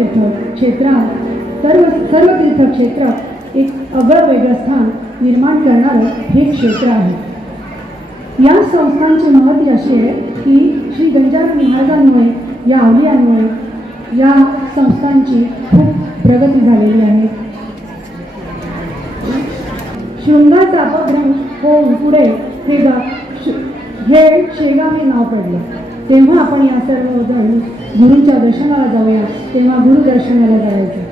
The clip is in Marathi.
तीर्थ क्षेत्रात सर्व सर्व तीर्थ क्षेत्रात एक अगळ वेगळं स्थान निर्माण करणारं हे क्षेत्र आहे. या संस्थांची महती अशी आहे की श्री गंजाराम महाराजांमुळे या अवलियांमुळे या संस्थांची खूप प्रगती झालेली आहे. शृंगाचा अपभ्रंश होऊन पुढे हे गाव हे शेगाव हे नाव पडलं. तेव्हा आपण या सर्व जण गुरूंच्या दर्शनाला जाऊया तेव्हा गुरु दर्शनाला जायचं.